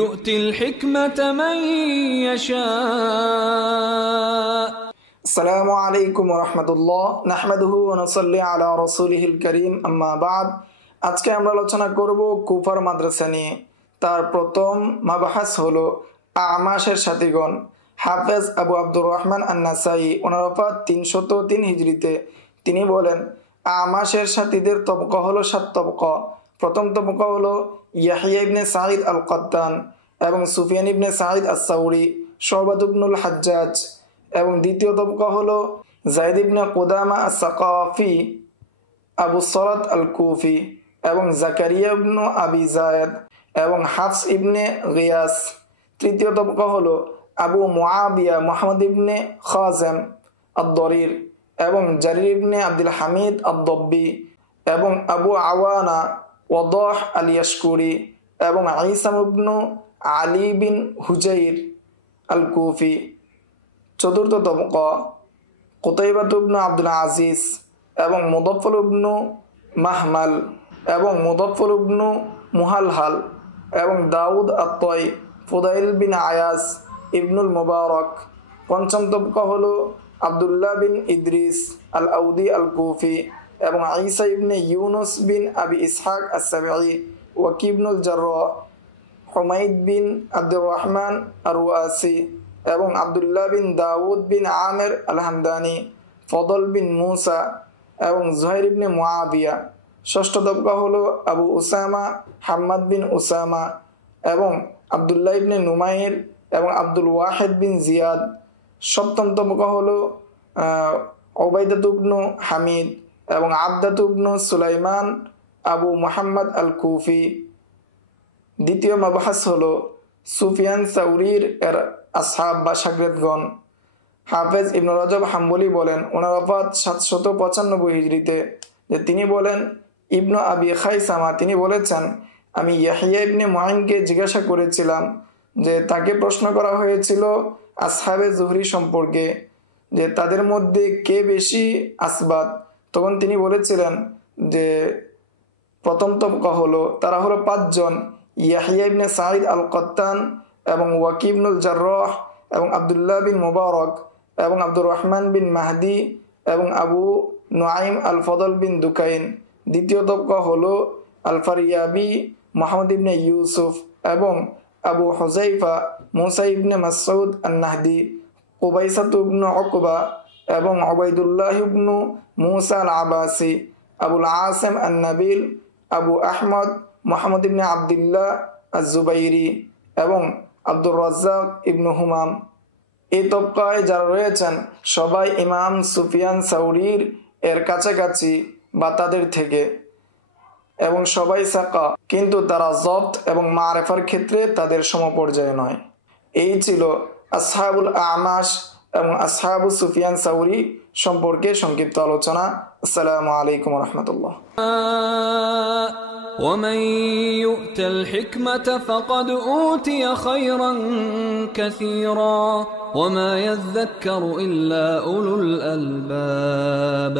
يؤتي الحكمة من يشاء. السلام عليكم ورحمة الله نحمده ونصلي على رسوله الكريم أما بعد আজকে আমরা আলোচনা করব কুফার মাদ্রাসা নিয়ে। তার প্রথম মাবাহাস হলো আমাশের সাথীগণ। হাফেজ আবু আব্দুর রহমান আন-নাসাই ওনার ওফাত 303 হিজরিতে। তিনি বলেন, আমাশের সাথীদের তবকা হলো 7 তবকা। প্রথম তবকা হলো ইয়াহিয়া ইবনে সাঈদ আল-কাত্তান এবং সুফিয়ান ইবনে সাঈদ আস-সাউরি, শুবা ইবনুল হাজ্জাজ। এবং দ্বিতীয় তবকা হলো যায়েদ ইবনে কুদামা আস-সাকাফি, আবু সরাত আল-কুফি এবং জাকারিয়া ইবনে আবি যায়েদ এবং হাফস ইবনে গিয়াস। তৃতীয় তবকা হলো আবু মুআবিয়া মুহাম্মদ ইবনে খাযেম আদ-দরির এবং জারির ইবনে আব্দুল হামিদ আদ-দব্বি এবং আবু আওয়ানা ওয়াদাহ আল-ইয়াশকুরি এবং ঈসা ইবনে আলী বিন হুজাইর আল-কুফি। চতুর্থ তবকা কুতাইবা ইবনে আব্দুল আজিজ এবং মুদাফফর ইবনে মাহমাল এবং মুদাফফর ইবনে মুহালহাল এবং দাউদ আত-তাই, ফুদাইল বিন আয়াস ইবনুল মুবারক। পঞ্চম তবকা হলো আব্দুল্লাহ বিন ইদ্রিস আল-আউদি আল-কুফি এবং ঈসা ইবনে ইউনুস বিন আবি ইসহাক আস-সাবিঈ, ওয়াকি ইবনুল জাররাহ, হুমাইদ বিন আব্দুর রহমান আর-রুয়াসি এবং আব্দুল্লাহ বিন দাউদ বিন আমের আল-হামদানি, ফদল বিন মুসা এবং জুহাইর ইবনে মুআবিয়া। ষষ্ঠ তবকা হলো আবু উসামা হাম্মাদ বিন উসামা এবং আব্দুল্লাহ ইবনে নুমাইর এবং আব্দুল ওয়াহিদ বিন জিয়াদ। সপ্তম তবকা হলো উবাইদাত ইবনে হামিদ এবং আবদাত ইবনে সুলাইমান আবু মুহাম্মদ আল-কুফি। দ্বিতীয় মাবহাস হলো সুফিয়ান সাউরির এর আসহাব বা শাগিরদগণ। হাফেজ ইবনে রজব হাম্বলি বলেন, ওনার ওফাত 795 হিজরিতে, যে তিনি বলেন, ইবনে আবি খাইসামা তিনি বলেছেন, আমি ইয়াহিয়া ইবনে মুঈনকে জিজ্ঞাসা করেছিলাম যে তাকে প্রশ্ন করা হয়েছিল আসহাবে জুহরি সম্পর্কে, যে তাদের মধ্যে কে বেশি আসবাত। তখন তিনি বলেছিলেন যে প্রথম তবকা হলো তারা হলো 5 জন, ইয়াহিয়া ইবনে সাঈদ আল-কাত্তান এবং ওয়াকি ইবনুল জাররাহ এবং আব্দুল্লাহ বিন মুবারক এবং আব্দুর রহমান বিন মাহদি এবং আবু নুআইম আল-ফদল বিন দুকাইন। দ্বিতীয় তবকা হলো আল-ফারিয়াবি মুহাম্মদ ইবনে ইউসুফ এবং আবু হুযাইফা মুসা ইবনে মাসউদ আন-নাহদি, কুবাইসাত ইবনে উকবা এবং উবাইদুল্লাহ ইবনে মুসা আল-আবাসি, আবুল আসিম আন-নাবিল, আবু আহমদ মুহাম্মদ ইবনে আব্দুল্লাহ আজ-জুবাইরি এবং আব্দুর রাজ্জাক ইবনে হুমাম। এই তবকায় যারা রয়েছেন সবাই ইমাম সুফিয়ান সাউরির এর কাছাকাছি বা তাদের থেকে এবং সবাই সাকা, কিন্তু তারা জব্ত এবং মারেফার ক্ষেত্রে তাদের সমপর্যায়ে নয়। এই ছিল আসহাবুল আমাশ এবং আসহাবু সুফিয়ান সাউরি সম্পর্কে সংক্ষিপ্ত আলোচনা। আসসালামু আলাইকুম ওয়া রাহমাতুল্লাহ। ومن يؤت الحكمة فقد أوتي خيرا كثيرا وما يذكر إلا أولو الألباب.